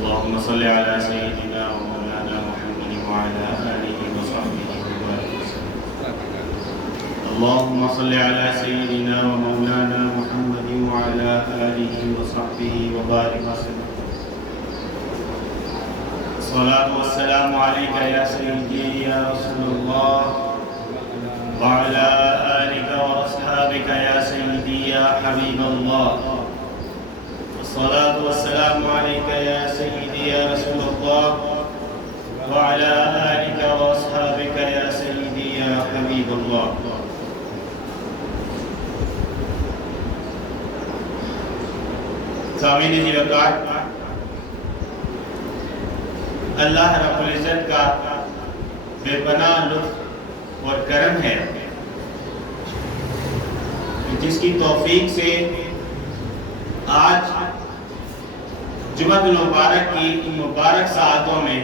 اللهم صل على سيدنا ومولانا محمد وعلى آله وصحبه وبارك وسلم. اللهم صل على سيدنا ومولانا محمد وعلى آله وصحبه وبارك وسلم. الصلاة والسلام عليك يا سيدي يا رسول الله وعلى آلك وأصحابك يا سيدي يا حبيب الله. الصلاة والسلام عليك يا سيدي يا رسول الله وعلى آلك وأصحابك يا سيدي يا حبيب الله. سامعین جی وقار، اللہ رب العزت کا بے پناہ لطف اور کرم ہے جس کی توفیق سے آج جمعۃ المبارک کی مبارک ساعتوں میں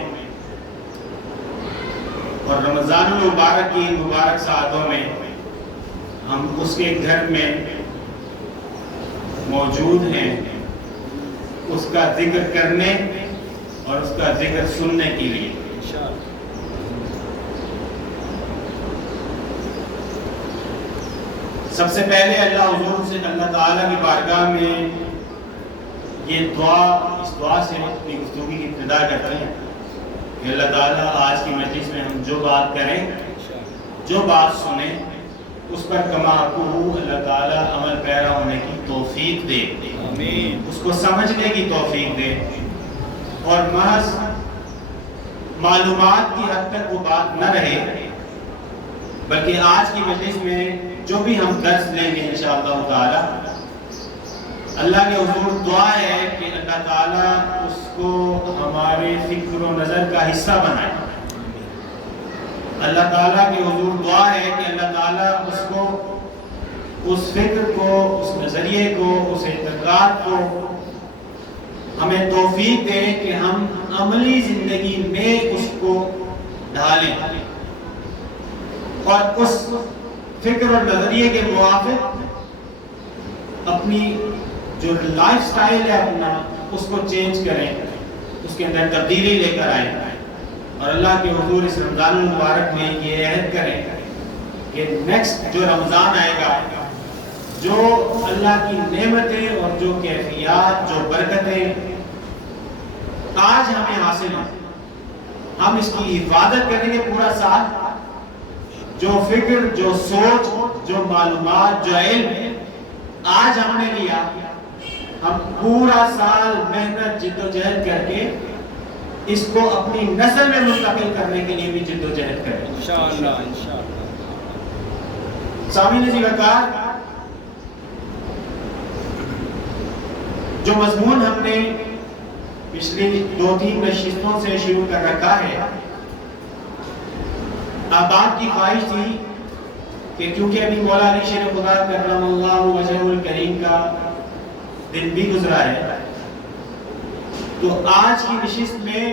اور رمضان المبارک کی مبارک ساعتوں میں ہم اس کے گھر میں موجود ہیں، اس کا ذکر کرنے اور اس کا ذکر سننے کے لیے. سب سے پہلے حضور سے اللہ تعالیٰ کی بارگاہ میں یہ اس دعا سے اپنی گفتگو کی ابتدا کرتے ہیں کہ اللہ تعالیٰ آج کی مجلس میں ہم جو بات کریں، جو بات سنیں، اس پر کما اللہ تعالیٰ عمل پیرا ہونے کی توفیق دے، اس کو سمجھنے کی توفیق دے، اور محض معلومات کی حد تک وہ بات نہ رہے، بلکہ آج کی مجلس میں جو بھی ہم درس لیں گے انشاءاللہ تعالی، اللہ کے حضور دعا ہے کہ اللہ تعالیٰ اس کو ہمارے فکر و نظر کا حصہ بنائے. اللہ تعالیٰ کے حضور دعا ہے کہ اللہ تعالیٰ اس کو، اس فکر کو، اس نظریے کو، اس اعتقاد کو ہمیں توفیق دے کہ ہم عملی زندگی میں اس کو ڈھالیں اور اس فکر اور نظریے کے موافق اپنی جو لائف سٹائل ہے اپنا، اس کو چینج کریں، اس کے اندر تبدیلی لے کر آئیں، اور اللہ کے حضور اس رمضان المبارک میں یہ عہد کریں کہ نیکسٹ جو رمضان آئے گا، جو اللہ کی نعمتیں اور جو کیفیات، جو برکتیں آج ہمیں حاصل ہیں، ہم اس کی حفاظت کریں گے پورا سال. جو فکر، جو سوچ، جو معلومات، جو علم آج ہم نے لیا، ہم پورا سال محنت، جد و جہد کر کے اس کو اپنی نسل میں منتقل کرنے کے لیے بھی جد و جہد کریں انشاءاللہ. سامعین جی وقار، جو مضمون ہم نے پچھلی 2-3 نشستوں سے شروع کر رکھا ہے، آپ کی خواہش تھی کہ کیونکہ ابھی مولا علی شیر خدا کرم اللہ وجہہ الکریم کا دن بھی گزرا ہے، تو آج کی نشست میں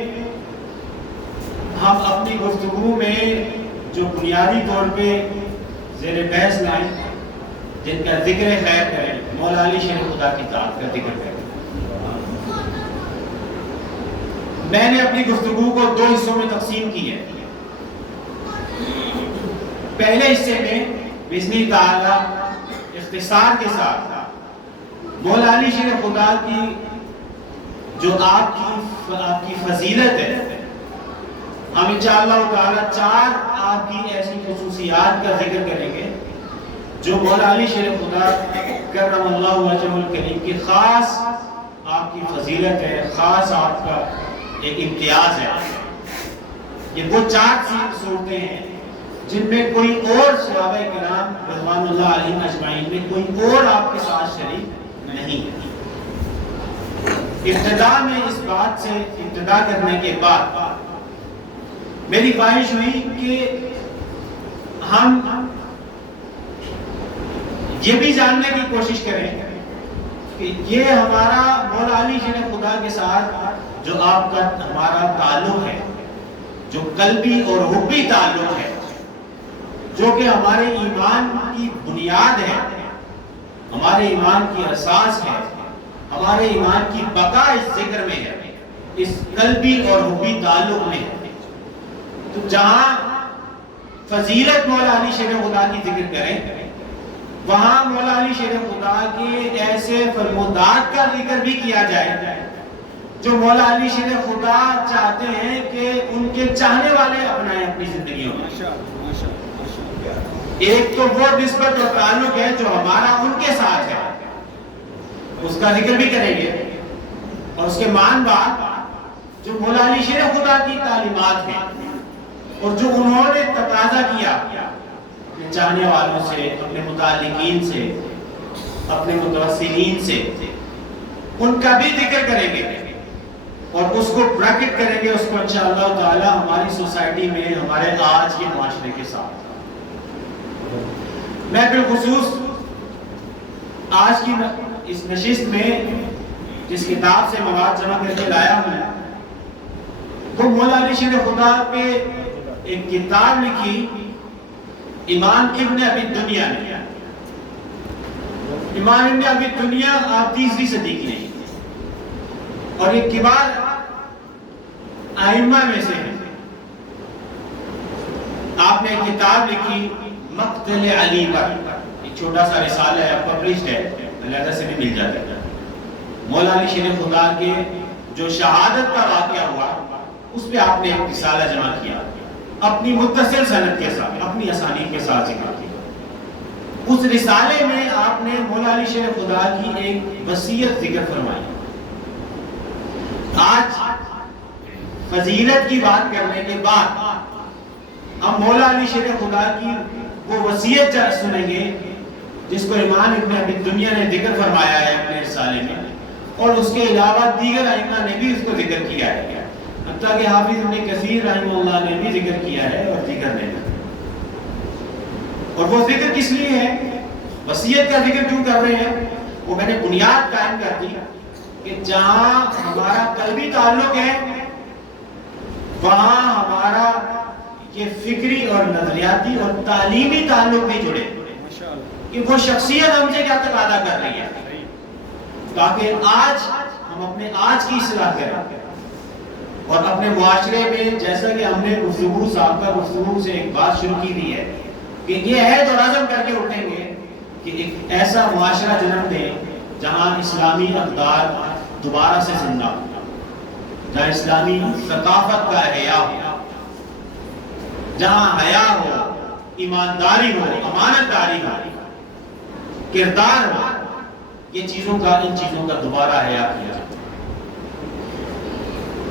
ہم اپنی گفتگو میں جو بنیادی طور پہ زیر بحث لائیں، جن کا ذکر خیر کریں، مولا علی شیر خدا کی ذات کا ذکر کریں. میں نے اپنی گفتگو کو 2 حصوں میں تقسیم کی ہے. پہلے حصے میں بإذن تعالی اختصار کے ساتھ مولا علی شیر خدا کی جو آپ کی فضیلت ہے، ہم انشاءاللہ تعالی 4 آپ کی ایسی خصوصیات کا ذکر کریں گے جو مولا علی شیر خدا کرم اللہ وجہہ الکریم کی خاص آپ کی فضیلت ہے، خاص آپ کا ایک امتیاز ہے. یہ وہ 4 صورتیں ہیں جن میں کوئی اور صحابہ کرام رضوان اللہ علیہم اجمعین میں کوئی اور آپ کے ساتھ شریک نہیں ہے. ابتدا میں اس بات سے ابتدا کرنے کے بعد میری خواہش ہوئی کہ ہم یہ بھی جاننے کی کوشش کریں کہ یہ ہمارا مولا علی شیر خدا کے ساتھ جو آپ کا ہمارا تعلق ہے، جو قلبی اور حبی تعلق ہے، جو کہ ہمارے ایمان کی بنیاد ہے، ہمارے ایمان کی اساس ہے، ہمارے ایمان کی بقا اس ذکر میں ہے، اس قلبی اور حبی تعلق میں ہے۔ تو جہاں فضیلت مولا علی شیر خدا کی ذکر کریں، وہاں مولا علی شیر خدا کے ایسے فرمودات کا ذکر بھی کیا جائے جو مولا علی شیر خدا چاہتے ہیں کہ ان کے چاہنے والے اپنائیں اپنی زندگیوں میں۔ ایک تو وہ نسبت اور تعلق ہے جو ہمارا ان کے ساتھ ہے، اس کا ذکر بھی کریں گے، اور اس کے مان بعد جو مولا علی شیر خدا کی تعلیمات ہیں اور جو انہوں نے تقاضا کیا اپنے چاہنے والوں سے، اپنے متعلقین سے، اپنے متوسلین سے، ان کا بھی ذکر کریں گے اور اس کو بریکٹ کریں گے، اس کو انشاءاللہ تعالی ہماری سوسائٹی میں، ہمارے آج کے معاشرے کے ساتھ۔ میں بالخصوص آج کی اس نشست میں جس کتاب سے مواد جمع کر کے لایا ہوں وہ مولا علی شیر خدا پہ ایک کتاب لکھی امام ابن ابی دنیا نے۔ امام ابن ابی دنیا آپ 3ویں صدی کی ہیں اور ایک کبار ائمہ میں سے ہیں۔ آپ نے ایک کتاب لکھی مقتل علی پر، ایک چھوٹا سا رسالہ ہے، پبلشڈ ہے، علیحدہ سے بھی مل جاتا ہے۔ مولا علی شیر خدا کے جو شہادت کا واقعہ ہوا اس پہ آپ نے ایک رسالہ جمع کیا، اپنی متصل سند کے ساتھ، اپنی اسانید کے ساتھ ذکر کیا۔ اس رسالے میں آپ نے مولا علی شیر خدا کی ایک وصیت ذکر فرمائی۔ آج فضیلت کی بات کرنے کے بعد ہم مولا علی شیر خدا کی وہ وصیت سنیں گے جس کو امام ابن ابی دنیا نے ذکر فرمایا ہے اپنے رسالے میں، اور اس کے علاوہ دیگر ائمہ نے بھی اس کو ذکر کیا ہے، حتیٰ کہ حافظ ابن کثیر رحمہ اللہ نے بھی ذکر کیا ہے اور ذکر نے۔ اور وہ ذکر کس لیے ہے، وصیت کا ذکر کیوں کر رہے ہیں، وہ میں نے بنیاد قائم کر دی کہ جہاں ہمارا قلبی تعلق ہے وہاں ہمارا یہ فکری اور نظریاتی اور تعلیمی تعلق بھی جڑے کہ وہ شخصیت ہم سے کیا تقاضا کر رہی ہے، تاکہ آج ہم اپنے آج کی اصلاح کریں اور اپنے معاشرے میں، جیسا کہ ہم نے گفتگو سابقہ گفتگو سے ایک بات شروع کی دی ہے کہ یہ عہد اور عزم کر کے اٹھیں گے کہ ایک ایسا معاشرہ جنم دیں جہاں اسلامی اقدار دوبارہ سے زندہ ہو، جہاں اسلامی ثقافت کا احیاء ہو، جہاں حیا ہو، ایمانداری ہو، امانت داری ہو، کردار ہو، ان چیزوں کا دوبارہ احیاء کیا جائے۔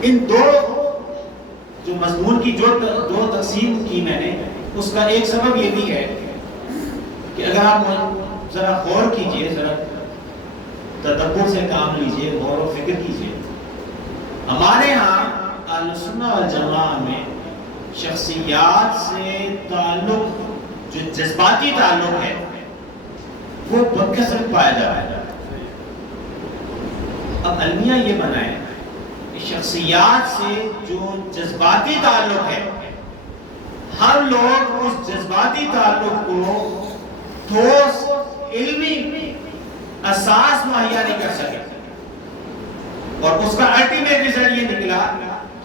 ان دو جو مضمون کی دو تقسیم کی میں نے، اس کا ایک سبب یہ بھی ہے کہ اگر آپ ذرا غور کیجئے، ذرا تدبر سے کام لیجئے، غور و فکر کیجئے، ہمارے ہاں اہل سنہ والجماعہ میں شخصیات سے تعلق، جو جذباتی تعلق ہے، وہ بکثرت پایا جا رہا ہے۔ اب المیہ یہ بنائے کہ شخصیات سے جو جذباتی تعلق ہے، ہم لوگ اس جذباتی تعلق کو ٹھوس علمی اساس مہیا نہیں کر سکے، اور اس کا الٹیمیٹ رزلٹ یہ نکلا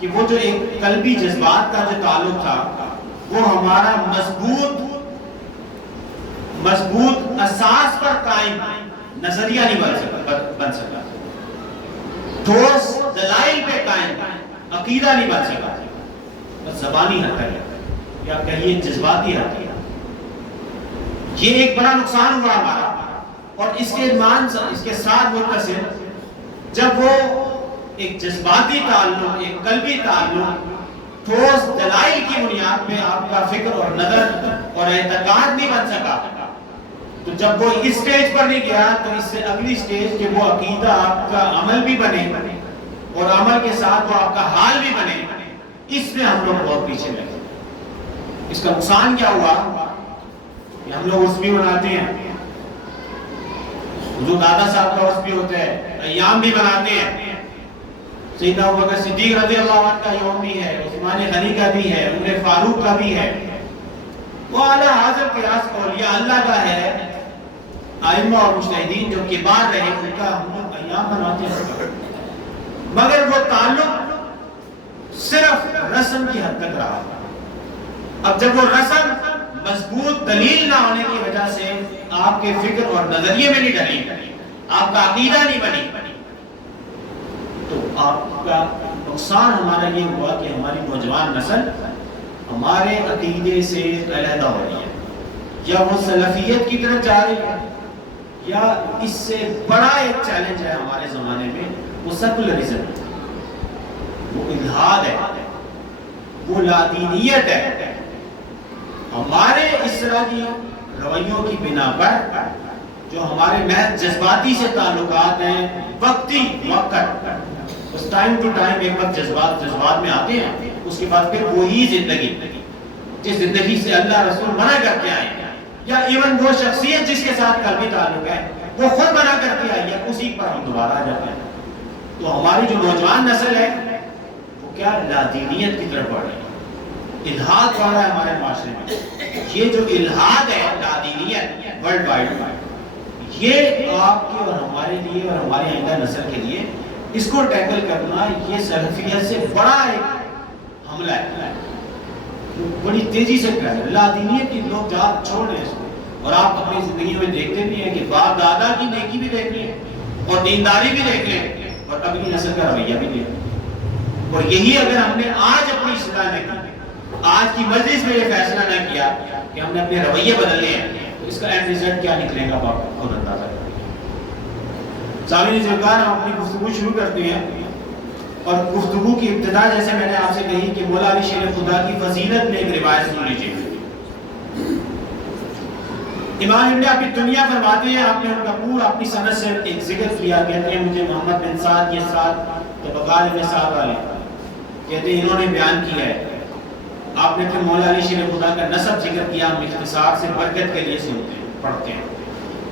کہ وہ جو ایک قلبی جذبات کا جو تعلق تھا وہ ہمارا مضبوط اساس پر قائم نظریہ نہیں بن سکا، ٹھوس دلائل پہ قائم عقیدہ نہیں بن سکا، بس زبانی حد تک یا کہیے جذباتی حد تک۔ یہ ایک بڑا نقصان ہوا ہمارا، اور اس کے ساتھ متصل جب وہ ایک جذباتی تعلق، ایک قلبی تعلق ٹھوس دلائل کی بنیاد پہ آپ کا فکر اور نظر اور اعتقاد نہیں بن سکا، تو جب وہ اس سٹیج پر نہیں گیا تو اس سے اگلی سٹیج کہ وہ عقیدہ آپ کا عمل بھی بنے اور عمل کے ساتھ وہ آپ کا حال بھی بنے، اس میں ہم لوگ بہت پیچھے لگے۔ اس کا نقصان کیا ہوا کہ ہم لوگ عرس بھی مناتے ہیں، حضور دادا صاحب کا عرس بھی ہوتا ہے، ایام بھی بناتے ہیں، سیدنا ابوبکر صدیق رضی اللہ عنہ کا یوم بھی ہے، عثمان غنی کا بھی ہے، عمر فاروق کا بھی ہے، وہ اعلیٰ حاضر قیاس اولیاء اللہ کا ہے، ائمہ اور مجتہدین جو کبار رہے ان کا ہم لوگ ایام مناتے ہیں، مگر وہ تعلق صرف رسم کی حد تک رہا۔ اب جب وہ رسم مضبوط دلیل نہ ہونے کی وجہ سے آپ کے فکر اور نظریے میں نہیں ڈلی، آپ کا عقیدہ نہیں بنی، تو آپ کا نقصان ہمارا یہ ہوا کہ ہماری نوجوان نسل ہمارے عقیدے سے علیحدہ ہو رہی ہے، یا وہ سلفیت کی طرف جا رہی ہے، یا اس سے بڑا ایک چیلنج ہے ہمارے زمانے میں، وہ سیکولرزم، وہ الحاد ہے، وہ لادینیت ہے۔ ہمارے اس طرح کی رویوں کی بنا پر جو ہمارے محض جذباتی سے تعلقات ہیں، وقتی وقت اس ٹائم ٹو ٹائم ایک وقت جذبات میں آتے ہیں، اس کے بعد پھر وہی زندگی جس زندگی سے اللہ رسول منع کر کے آئے، یا ایون وہ شخصیت جس کے ساتھ قلبی تعلق ہے وہ خود منع کر کے آئی ہے، اسی پر ہم دوبارہ آ جاتے ہیں۔ تو ہماری جو نوجوان نسل ہے وہ کیا لادینیت کی طرف بڑھ رہی ہے، الحاد بڑھ رہا ہے ہمارے معاشرے میں۔ یہ جو الحاد ہے، لادینیت ورلڈ وائڈ، یہ آپ کے اور ہمارے لیے اور ہماری آئندہ نسل کے لیے اس کو ٹیکل کرنا، یہ سلفیت سے بڑا ایک حملہ ہے، بڑی تیزی سے کر رہے ہیں۔ لادینیت کی لوگ جات چھوڑ رہے ہیں اس کو، اور آپ اپنی زندگی میں دیکھتے بھی ہیں کہ باپ دادا کی نیکی بھی دیکھ لیں اور دینداری بھی دیکھ لیں اور اگلی نسل کا رویہ بھی دیکھ لیں۔ اور یہی اگر ہم نے آج اپنی اصلاح نہ کی، آج کی مجلس میں یہ فیصلہ نہ کیا کہ ہم نے اپنے رویے بدلنے ہیں، تو اس کا اینڈ ریزلٹ کیا نکلے گا آپ خود اندازہ کریں۔ سامعین ذوالفقار، ہم اپنی گفتگو شروع کرتے ہیں، اور گفتگو کی ابتدا جیسے میں نے آپ سے کہی کہ مولا علی شیر خدا کی فضیلت میں ایک روایت سن لیجیے۔ امام ابن ابی دنیا فرماتے ہیں، آپ نے ان کا پورا اپنی سند سے ایک ذکر کیا، کہتے ہیں مجھے محمد بن سعد یہ سعد طبقات ابن سعد والے کہتے ہیں انہوں نے بیان کیا ہے، آپ نے پھر مولا علی شیر خدا کا نسب ذکر کیا، ہم اختصار سے برکت کے لیے سنتے ہیں پڑھتے ہیں۔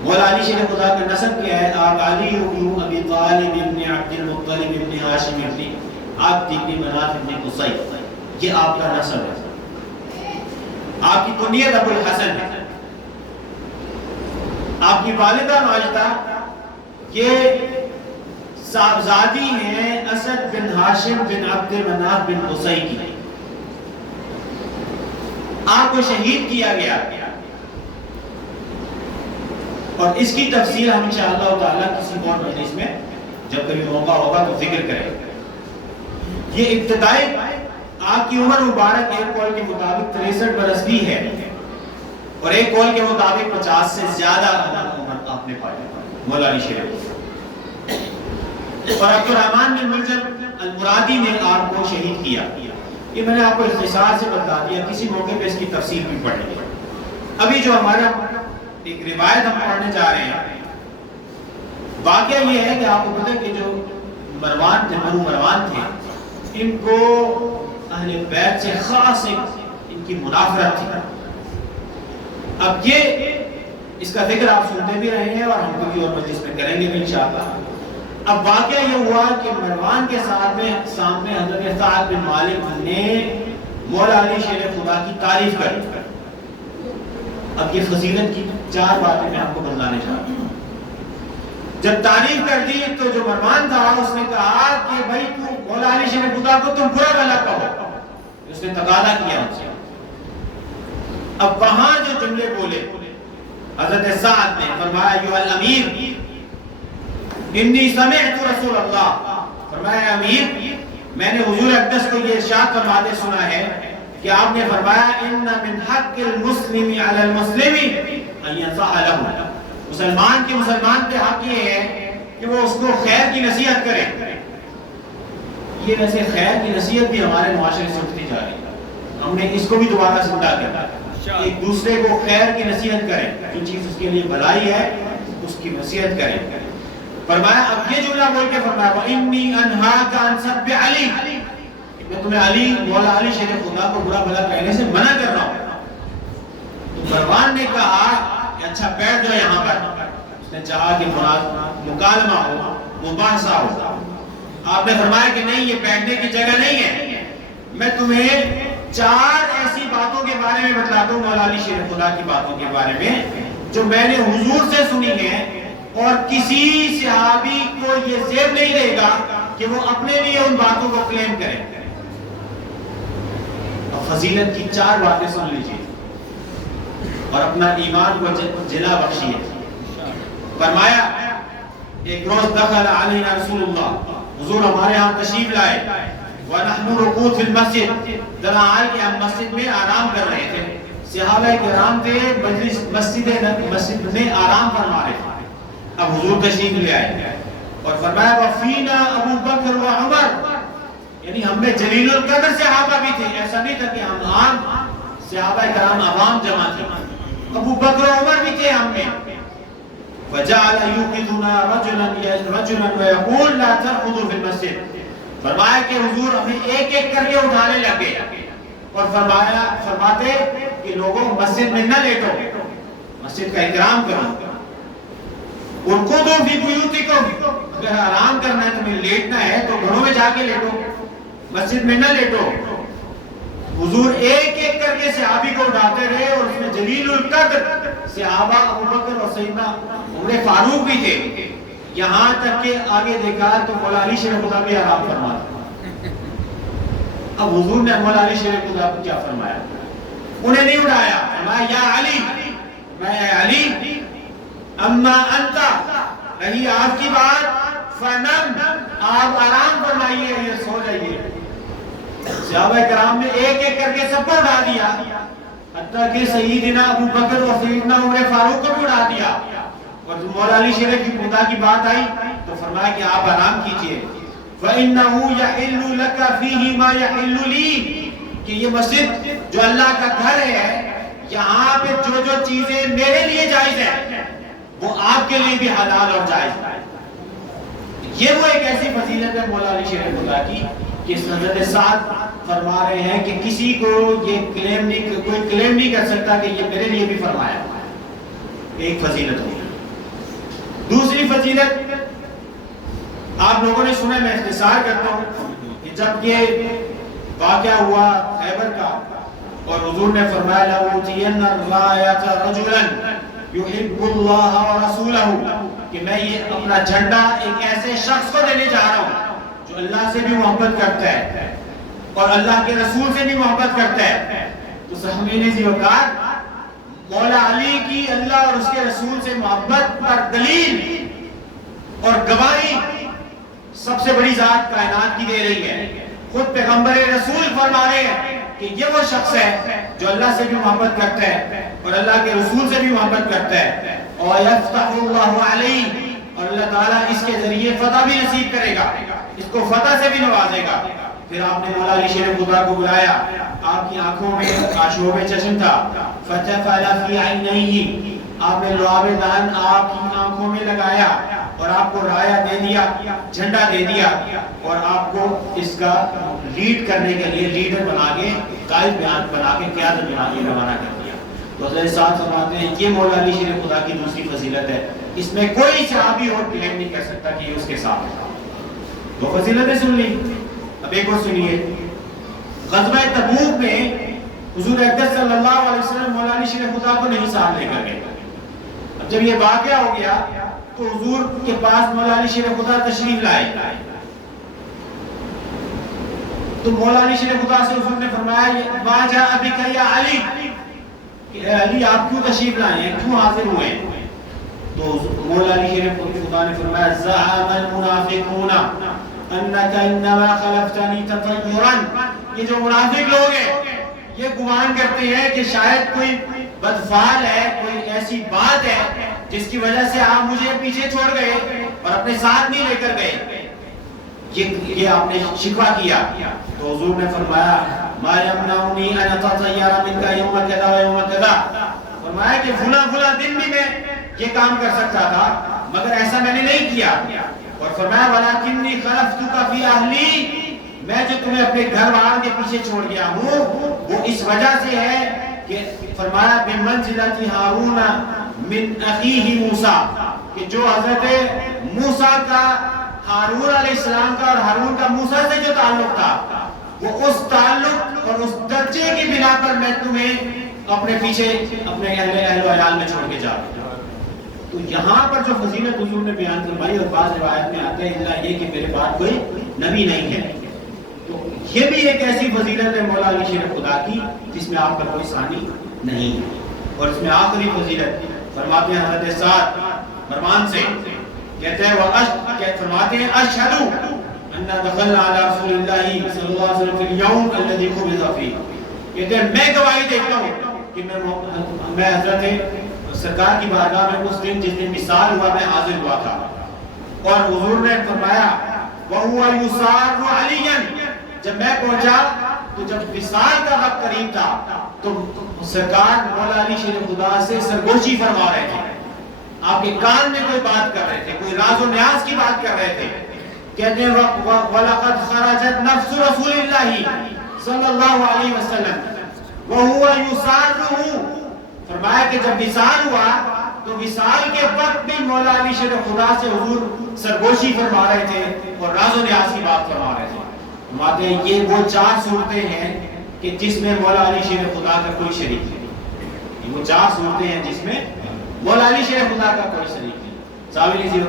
مولا علی شیر خدا کا نسب کیا ہے؟ آپ علی ابن ابی طالب ابن عبد المطلب ابن ہاشم ابن عبد ابن مناف ابن قصی، یہ آپ کا نسب ہے۔ آپ کی کنیت ابو الحسن ہے۔ آپ کی والدہ ماجدہ یہ صاحبزادی ہیں اسد بن ہاشم بن عبد مناف بن قصی کی۔ آپ کو شہید کیا گیا، اور اس کی تفصیل ہم انشاءاللہ تعالیٰ کسی اور مجلس میں جب کبھی موقع ہوگا تو ذکر کریں گے۔ یہ ابتدائی آپ کی عمر مبارک ایک قول کے مطابق 63 برس بھی ہے، اور ایک قول کے مطابق 50 سے زیادہ عمر آپ نے پائی مولا علی شیر۔ اور عبد الرحمن بن ملجم المرادی نے آپ کو شہید کیا۔ یہ میں نے آپ کو اختصار سے بتا دیا، کسی موقع پہ اس کی تفصیل بھی پڑھ لیں گے۔ ابھی جو ہمارا ایک روایت ہم پڑھنے جا رہے ہیں، واقعہ یہ ہے کہ آپ کو پتہ ہے کہ جو مروان تھے، بنو مروان تھے، ان کو اہل بیت سے خاص ایک ان کی منافرت تھی۔ اب یہ اس کا ذکر آپ سنتے بھی رہے ہیں اور ہم کبھی اور مجلس میں کریں گے بھی انشاءاللہ۔ اب واقعہ یہ ہوا کہ مروان کے سامنے حضرت سعد بن مالک نے مولا علی شیر خدا کی تعریف کری۔ اب یہ فضیلت کی 4 باتیں میں آپ کو بتلانے چاہتا ہوں۔ جب تعریف کر دی تو جو مروان تھا اس نے کہا کہ بھائی تو مولا علی شیر خدا کو تم برا بھلا کہو، اس نے تقاضا کیا ان سے۔ اب وہاں جو جملے بولے حضرت سعد نے فرمایا ایھا الامیر انی سمعت رسول اللہ، فرمایا امیر میں نے حضور اقدس کو یہ ارشاد فرماتے سنا ہے کہ آپ نے فرمایا ان من حق المسلم علی المسلم ان ينصح له، مسلمان کے مسلمان پہ حق یہ ہے کہ وہ اس کو خیر کی نصیحت کرے۔ یہ ویسے خیر کی نصیحت بھی ہمارے معاشرے سے اٹھتی جا رہی ہے، ہم نے اس کو بھی دوبارہ زندہ کرنا ہے، ایک دوسرے کو خیر کی نصیحت کریں، جو چیز اس کے لیے بھلائی ہے اس کی نصیحت کریں۔ فرمایا اب یہ جملہ بول کے فرمایا وَإِنِّي أَنْهَاكَ عَنْ سَبِّ عَلِي، میں تمہیں علی مولا علی شیر خدا کو برا بھلا کہنے سے منع کر رہا ہوں۔ تو مروان نے کہا کہ اچھا بیٹھ جاؤ یہاں پر۔ اس نے چاہا کہ مکالمہ ہو، مباحثہ ہو۔ آپ نے فرمایا کہ نہیں، یہ بیٹھنے کی جگہ نہیں ہے، میں تمہیں 4 ایسی باتوں کے بارے میں بتلاتا ہوں مولا علی شیر خدا کی باتوں کے بارے میں جو میں نے حضور سے سنی ہے، اور کسی صحابی کو یہ زیب نہیں دے گا کہ وہ اپنے لیے ان باتوں کو کلیم کرے۔ اور فضیلت کی 4 باتیں سن لیجیے اور اپنا ایمان کو جلا بخشیے۔ فرمایا ایک روز دخل علینا رسول اللہ، حضور ہمارے ہاں تشریف لائے، وَنَحْنُ رُقُودٌ فِي الْمَسْجِدِ، ذرا آئے کہ ہم مسجد میں آرام کر رہے تھے۔ صحابہ کرام تھے، مسجد میں آرام فرما رہے تھے۔ اب حضور تشریف لے آئے اور فرمایا وَفِينَا أَبُو بَكْرُ وَعُمَرُ، یعنی ہم میں جلیل القدر صحابہ بھی تھے، ایسا نہیں تھا کہ ہم عام صحابہ کرام عوام جمع تھے، ابو بکر و عمر بھی تھے ہم میں۔ فَجَعَلَ يُوقِظُنَا رَجُلًا وَيَقُولُ لَا تَرْقُدُوا فِي الْمَسْجِدِ، فرمایا کہ حضور ہمیں ایک ایک کر کے اٹھانے لگے اور فرماتے کہ لوگوں مسجد میں نہ لیٹو، مسجد کا اکرام کرو، ارقدوا فی بیوتکم، اگر آرام کرنا ہے تمہیں لیٹنا ہے تو گھروں میں جا کے لیٹو، مسجد میں نہ لیٹو۔ حضور ایک ایک کر کے صحابی کو اٹھاتے رہے، اور اس میں جلیل القدر صحابہ ابو بکر اور سیدنا عمر فاروق بھی تھے، یہاں تک کہ آگے دیکھا تو مولا علی شیر خدا بھی آرام فرماتا۔ اب حضور نے مولا علی شیر خدا کو کیا فرمایا؟ انہیں نہیں اٹھایا، فرمایا یا علی، میں علی، اما انتا، رہی آپ کی بات، فنم، آپ آرام فرمائیے، یہ سو جائیے۔ صحابہ کرام نے ایک ایک کر کے سب کو اٹھا دیا، حتیٰ کہ سیدنا ابو بکر اور سیدنا عمر فاروق کو بھی اٹھا دیا، اور مولا علی شیر کی خدا کی بات آئی تو فرمایا کہ آپ آرام کیجئے۔ فَإِنَّهُ يَحِلُّ لَكَ فِيهِ مَا يَحِلُّ لِي، کہ یہ مسجد جو اللہ کا گھر ہے، یہاں پہ جو جو چیزیں میرے لیے جائز ہیں وہ آپ کے لیے بھی حلال اور جائز ہے۔ یہ وہ ایک ایسی فضیلت ہے مولا علی شیر خدا کی کہ حضرت سعد فرما رہے ہیں کہ کسی کو یہ کوئی کلیم نہیں کر سکتا کہ یہ میرے لیے بھی فرمایا۔ ایک فضیلت ہوئی۔ دوسری فضیلت آپ لوگوں نے سنا، میں اختصار کرتا ہوں، کہ جب یہ واقعہ ہوا خیبر کا اور حضور نے فرمایا لَأُوتِيَنَّ الرَّایَةَ رَجُلًا يُحِبُّ اللَّهَ وَرَسُولَهُ، کہ میں یہ اپنا جھنڈا ایک ایسے شخص کو دینے جا رہا ہوں جو اللہ سے بھی محبت کرتا ہے اور اللہ کے رسول سے بھی محبت کرتا ہے۔ تو سامعین ذی وقار، مولا علی کی اللہ اور اس کے رسول سے محبت پر دلیل اور گواہی سب سے بڑی ذات کائنات کی دے رہی ہے۔ خود پیغمبر رسول فرما رہے ہیں کہ یہ وہ شخص ہے جو اللہ سے بھی محبت کرتا ہے اور اللہ کے رسول سے بھی محبت کرتا ہے، اور یفتح اللہ علیہ، اور اللہ تعالیٰ اس کے ذریعے فتح بھی نصیب کرے گا، اس کو فتح سے بھی نوازے گا۔ پھر آپ نے مولا علی شیر خدا کو بلایا، آپ کی آنکھوں میں آشوب چشم تھا، فَتَفَلَ فِي عَيْنَيْهِ، آپ نے لعاب دہن آپ کی آنکھوں میں لگایا اور آپ کو رایا دے دیا، جھنڈا دے دیا، اور آپ کو اس کا لیڈ کرنے کے لیے لیڈر بنا کے، قائد بنا کے، قیادت بنا کے روانہ کر دیا۔ تو حضرت صاحب فرماتے ہیں یہ مولا علی شیر خدا کی دوسری فضیلت ہے، اس میں کوئی صحابی اور کلیم نہیں کر سکتا کہ یہ اس کے ساتھ ہے۔ دو فضیلتیں سن لی، اب ایک اور سنیے۔ غزوہ تبوک میں حضور اقدس صلی اللہ علیہ وسلم مولا علی شیر خدا کو نہیں ساتھ لے کر گئے۔ اب جب یہ واقعہ ہو گیا تو حضور کے پاس مولا علی شیر خدا تشریف لائے، تو مولا علی شیر خدا سے حضور نے فرمایا ما جاء بک یا علی، کہ اے علی آپ کیوں تشریف لائے ہیں، کیوں حاضر ہوئے ہیں؟ تو مولا علی شیر خدا نے فرمایا زعم المنافقون انک انما خلفتنی تطیرا، یہ جو منافق لوگ ہیں یہ گمان کرتے ہیں کہ شاید کوئی بدفعل ہے، کوئی ایسی بات ہے جس کی وجہ سے آپ مجھے پیچھے چھوڑ گئے اور اپنے ساتھ نہیں لے کر گئے، یہ آپ نے شکوہ کیا۔ تو حضور نے فرمایا ما یمنعنی ان اتطیر منک یوم کذا و یوم کذا، فرمایا کہ فلاں دن بھی میں یہ کام کر سکتا تھا مگر ایسا میں نے نہیں کیا، اور فرمایا ولکنی خلفتک فی اہلی، میں جو تمہیں اپنے گھر والوں کے پیچھے چھوڑ گیا ہوں وہ اس وجہ سے ہے کہ فرمایا بمنزلۃ ہارون من اخیہ موسیٰ، کہ جو حضرت موسیٰ کا ہارون علیہ السلام کا اور ہارون کا موسیٰ سے جو تعلق تھا، وہ اس تعلق اور اس درجے کی بنا پر میں تمہیں اپنے پیچھے اپنے اہل و عیال میں چھوڑ کے جا رہا ہوں۔ تو یہاں پر جو فضیلت حضور نے بیان فرمائی اور بعض روایت میں آتا ہے اللہ یہ کہ میرے بعد کوئی نبی نہیں ہے، تو یہ بھی ایک ایسی فضیلت ہے مولا علی شیر خدا کی جس میں آپ کا کوئی ثانی نہیں ہے۔ اور اس میں آخری فضیلت فرماتے ہیں حضرت سعد مروان سے، کہتے ہیں فرماتے ہیں اشہدو ان دخلنا علی رسول اللہ صلی اللہ علیہ وسلم فی اليوم الذی قبض فیہ، کہتے ہیں میں گواہی دیتا ہوں کہ میں حضرت سرکار کی بارگاہ میں اس دن جس دن وصال ہوا میں حاضر ہوا تھا، اور حضور نے فرمایا وَهُوَ يُسَارُ عَلِيًّا، جب میں پہنچا تو جب وصال کا وقت قریب تھا تو سرکار مولا علی شیر خدا سے سرگوشی فرما رہے تھے، آپ کے کان میں کوئی بات کر رہے تھے، کوئی راز و نیاز کی بات کر رہے تھے۔ کہتے ہیں وَلَقَدْ خَرَجَتْ نَفْسُ رَسُولِ اللَّهِ صلی اللہ علیہ وسلم وَهُوَ يُسَارُهُ، فرمایا کہ جب وصال ہوا تو وصال کے وقت بھی مولا علی شیر خدا سے حضور سرگوشی فرما رہے تھے اور راز و نیاز کی بات فرما رہے تھے۔ فرماتے ہیں یہ وہ چار صورتیں ہیں کہ جس میں مولا علی شیر خدا کا کوئی شریک نہیں، یہ وہ چار صورتیں ہیں جس میں مولا علی شیر خدا کا کوئی شریک نہیں۔ سامعین عزیز،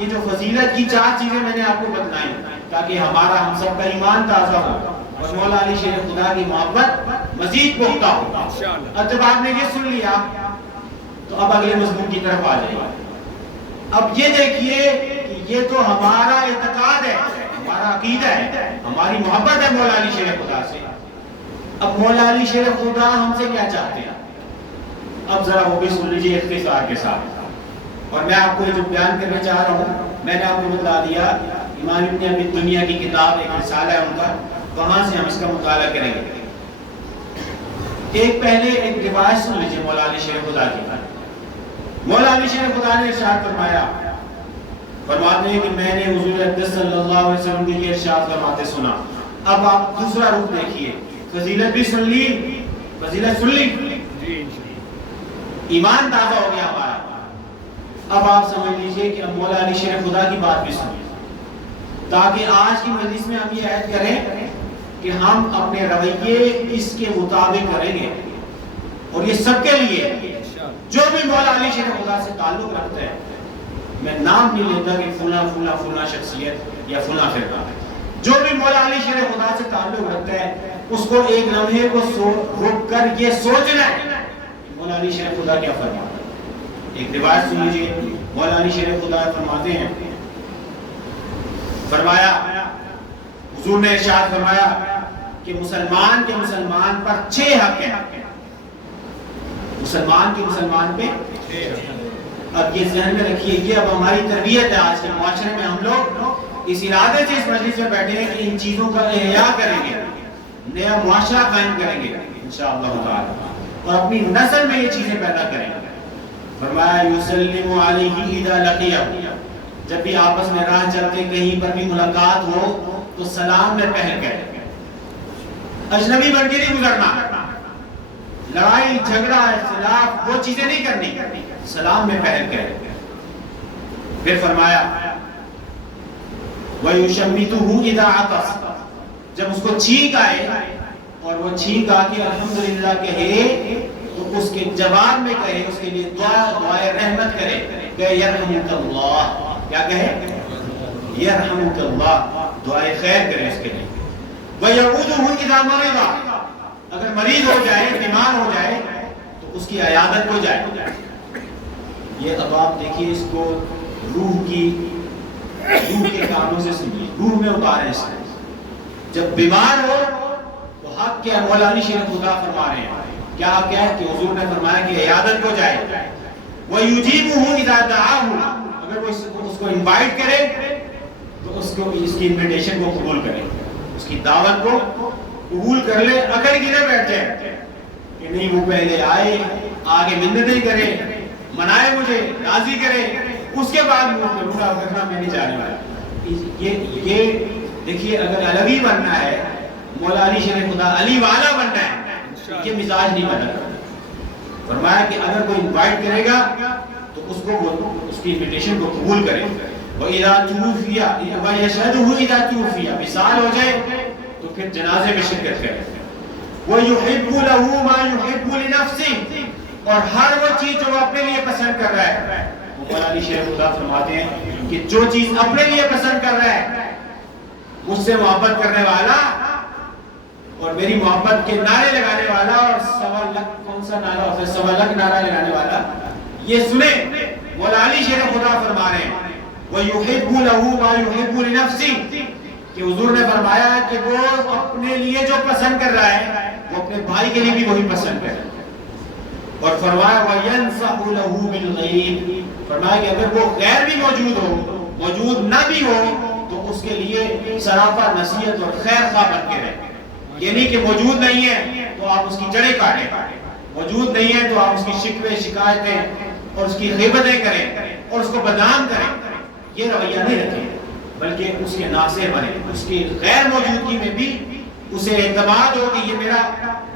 یہ جو فضیلت کی چار چیزیں میں نے آپ کو بتلائیں تاکہ ہمارا ہم سب کا ایمان تازہ ہو اور مولا علی شیر خدا کی محبت مزید پختہ ہو۔ اب جب آپ نے یہ سن لیا تو اب اگلے مضمون کی طرف آ جائیے۔ اب یہ دیکھیے کہ یہ تو ہمارا اعتقاد ہے، ہمارا عقیدہ ہے، ہماری محبت ہے مولا علی شیر خدا سے۔ اب مولا علی شیر خدا ہم سے کیا چاہتے ہیں؟ اب ذرا وہ بھی سن لیجیے اختصار کے ساتھ، اور میں آپ کو جو بیان کرنا چاہ رہا ہوں میں نے آپ کو بتا دیا، امام ابن ابی دنیا کی کتاب ایک رسالہ ہے ان کا، وہاں سے ہم اس کا مطالعہ کریں گے۔ ایک پہلے ایک روایت سن لیجیے مولا علی شیر خدا کی۔ مولا علی شیر خدا نے ارشاد فرمایا، فرماتے ہیں کہ میں نے حضور اقدس صلی اللہ علیہ وسلم کے لیے ارشاد فرماتے سنا۔ اب آپ دوسرا رخ دیکھیے، فضیلت بھی سن لی، فضیلت سن لی، ایمان تازہ ہو گیا ہمارا۔ اب آپ سمجھ لیجئے کہ اب مولا علی شیر خدا کی بات بھی سنیے تاکہ آج کی مجلس میں ہم یہ عہد کریں کہ ہم اپنے رویے اس کے مطابق کریں گے، اور یہ سب کے لیے جو بھی مولا علی شیر خدا سے تعلق رکھتا ہے، میں نام نہیں لیتا کہ فلاں فلاں فلاں شخصیت یا فلاں فرقہ، جو بھی مولا علی شیر خدا سے تعلق رکھتا ہے اس کو ایک لمحے کو رک کر یہ سوچنا ہے مولا علی شیر خدا کیا فرماتا ہے۔ ایک روایت سن لیجیے، مولا علی شیر خدا فرماتے ہیں، فرمایا حضور نے ارشاد فرمایا کہ مسلمان کے مسلمان پر 6 حق ہیں، مسلمان کے مسلمان پہ 6 حق۔ اب یہ ذہن میں رکھیے، یہ اب ہماری تربیت ہے آج کے معاشرے میں، ہم لوگ اس ارادے سے اس مجلس میں بیٹھے ہیں کہ ان چیزوں کا احیاء کریں گے، نیا معاشرہ قائم کریں گے انشاءاللہ تعالی، اور اپنی نسل میں یہ چیزیں پیدا کریں گے۔ فرمایا یسلم علیہ اذا لقیہ، جب بھی آپس میں راہ چلتے کہیں پر بھی ملاقات ہو تو سلام میں پہل کریں، اجنبی بن کے نہیں گزرنا، لڑائی جھگڑا اختلاف وہ چیزیں نہیں کرنی، سلام میں پہل کریں۔ پھر فرمایا وَيُشَمِّتُهُ إِذَا عَطَسَ، جب اس کو چھینک آئے اور وہ چھینک آ کے الحمدللہ کہے تو اس کے جواب میں کہے، اس کے لیے دعائے رحمت کرے، کہ یرحمک اللہ، کیا کہے؟ یرحمک اللہ، دعائے خیر کرے اس کے لیے۔ وَيَعُودُهُ إِذَا مَرِضَ، اگر مریض ہو جائے، بیمار ہو جائے تو اس کی عیادت ہو جائے۔ یہ اب آپ دیکھیے اس کو روح کے کانوں سے سنیے، روح میں اتاریں اس کو۔ جب بیمار ہو تو حق کیا مولا علی شیر خدا فرما رہے ہیں، کیا کیا ہے کہ حضور نے فرمایا کہ عیادت ہو جائے۔ وَيُجِيبُهُ إِذَا دَعَاهُ، اگر وہ اس کو انوائٹ کرے تو اس کی انویٹیشن کو قبول کرے، اس کی دعوت کو قبول کر لے، اگر گرے بیٹھے کہ نہیں وہ پہلے آئے، آگے منتیں کرے، منائے، مجھے راضی کرے، اس کے بعد وہ کروں گا، ورنہ میں نہیں جانے والا۔ یہ دیکھیے، اگر علوی بننا ہے، مولا علی شیر خدا علی والا بننا ہے، یہ مزاج نہیں بنا۔ فرمایا کہ اگر کوئی انوائٹ کرے گا تو اس کو اس کی انویٹیشن کو قبول کرے۔ وَإِذَا تُوفِيَ وَيَشْهَدُهُ إِذَا تُوفِيَ، وصال ہو جائے تو پھر جنازے میں شرکت کرے۔ وَيُحِبُّ لَهُ مَا يُحِبُّ لِنَفْسِهِ، اور ہر وہ چیز جو وہ اپنے لیے پسند کر رہا ہے، مولا علی شیر خدا فرماتے ہیں کہ جو چیز اپنے لیے پسند کر رہا ہے، مجھ سے محبت کرنے والا اور میری محبت کے نعرے لگانے والا، اور 1.25 کون سا نعرہ ہوتا ہے، 1.25 نعرہ لگانے والا، یہ سنے مولا علی شیر خدا فرما رہے ہیں وَيُحِبُّ لَهُ مَا يُحِبُّ لِنَفْسِهِ، کہ حضور نے فرمایا کہ وہ اپنے لیے جو پسند کر رہا ہے وہ اپنے بھائی کے لیے بھی وہی پسند کرے، اور فرمایا وَيَنْصَحُ لَهُ بِالْغَيْبِ، فرمایا کہ اگر وہ غیر بھی موجود نہ بھی ہو تو اس کے لیے سراپا نصیحت اور خیر خواہ بن کے رہے، یہ نہیں کہ موجود نہیں ہے تو آپ اس کی جڑیں کاٹیں، موجود نہیں ہے تو آپ اس کی شکوے شکایتیں اور اس کی غیبتیں کریں اور اس کو بدنام کریں، یہ رویہ نہیں رکھیں، بلکہ اس کے ناصر بنے، اس کی غیر موجودگی میں بھی اسے اعتماد ہو کہ یہ میرا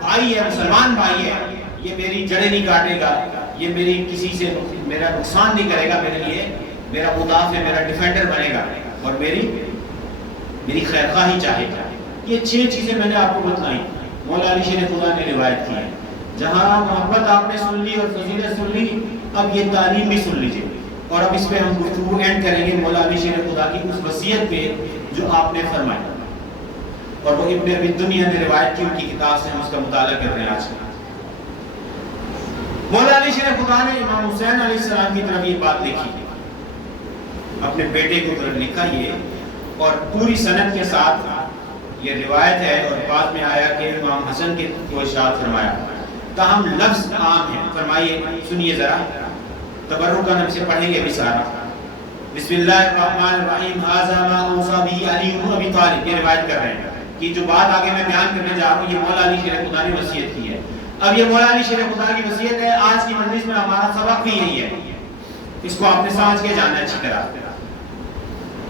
بھائی ہے، مسلمان بھائی ہے، یہ میری جڑیں نہیں کاٹے گا، یہ میری کسی سے میرا نقصان نہیں کرے گا، میرے لیے میرا مدافع، میرا ڈیفینڈر بنے گا اور میری خیر خواہی چاہے گا۔ یہ 6 چیزیں میں نے آپ کو بتلائیں، مولا علی شیر خدا نے روایت کی ہے۔ جہاں محبت آپ نے سن لی اور فضیلت سن لی، اب یہ تعلیم بھی سن لیجئے، اور اب اس پہ ہم گفتگو اینڈ کریں گے مولا علی شیر خدا کی اس وصیت پہ جو آپ نے فرمائی، اور وہ ابن ابی دنیا نے روایت کی، ان کی کتاب سے ہم اس کا مطالعہ کر رہے ہیں آج۔ مولا علی شیر خدا نے امام حسین علیہ السلام کی طرف یہ بات لکھی، اپنے بیٹے کو طرف لکھا یہ، اور پوری سند کے ساتھ یہ روایت ہے، اور بعد میں آیا کہ امام حسن کے کو ارشاد فرمایا، تاہم لفظ عام ہے۔ فرمائیے، سنیے ذرا، تبرکاً ہم سے پڑھیں گے بھی سارا۔ بسم اللہ الرحمن الرحیم، ھذا ما اوصی به علی بن ابی طالب، یہ روایت کر رہے ہیں کہ جو بات آگے میں بیان کرنے جا رہا ہوں یہ مولا علی شیر خدا نے وصیت کی ہے۔ اب یہ مولا علی شیر خدا کی وصیت ہے، آج کی مجلس میں ہمارا سبق بھی یہی ہے، اس کو آپ نے سمجھ کے جاننا اچھی طرح۔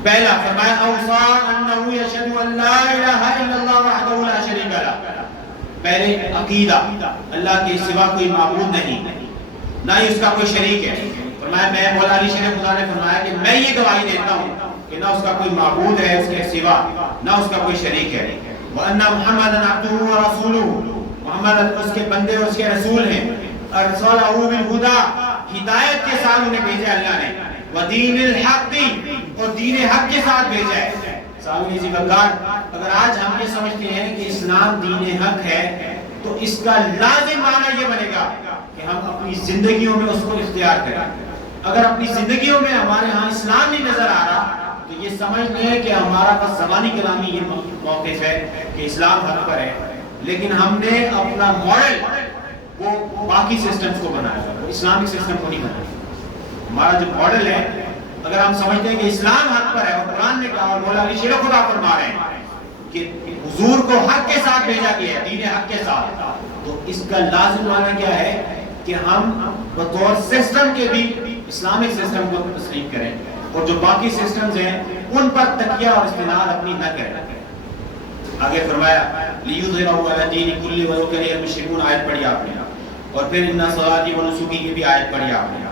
پہلا فرمایا اوصى انه يشهد ان لا اله الا الله وحده لا شريك له، پہلے عقیدہ اللہ کے سوا کوئی معبود نہیں، نہ ہی اس کا کوئی شریک ہے۔ فرمایا میں مولا علی شیر خدا نے فرمایا کہ میں یہ گواہی دیتا ہوں کہ نہ اس کا کوئی معبود ہے اس کے سوا، نہ اس کا کوئی شریک ہے، وان محمدا عبده ورسوله، محمد اس کے بندے اور اس کے رسول ہیں، ارسلہ بالہدی، ہدایت کے ساتھ انہیں بھیجا اللہ نے، ودین الحق، اور دین حق کے ساتھ بھیجا ہے۔ سامنے اسی بلکار اگر آج ہم یہ سمجھتے ہیں کہ اسلام دین حق ہے تو اس کا لازم معنی یہ بنے گا کہ ہم اپنی زندگیوں میں اس کو اختیار کریں۔ اگر اپنی زندگیوں میں ہمارے ہاں اسلام نہیں نظر آ رہا تو یہ سمجھ لیں کہ ہمارا بس زبانی کلامی یہ موقف ہے کہ اسلام حق پر ہے، لیکن ہم نے اپنا ماڈل وہ باقی سسٹمز کو بنایا، اسلامک سسٹم کو نہیں بنایا۔ ہمارا جو ماڈل ہے، اگر ہم سمجھتے ہیں کہ اسلام حق پر ہے، اور قرآن نے کہا اور مولا علی شیر خدا فرما رہے ہیں کہ حضور کو حق کے ساتھ بھیجا گیا ہے، دین حق کے ساتھ، تو اس کا لازم معنی کیا ہے کہ ہم بطور سسٹم کے بھی اسلامک سسٹم کو تسلیم کریں، اور جو باقی سسٹمز ہیں ان پر تکیہ اور استناد اپنی نہ کریں۔ آگے فرمایا لیظہرہ علی الدین کلہ ولو کرہ المشرکون، آیت پڑھی آپ نے، اور پھر ان صلاتی و نسکی کی بھی آیت پڑھی آپ نے۔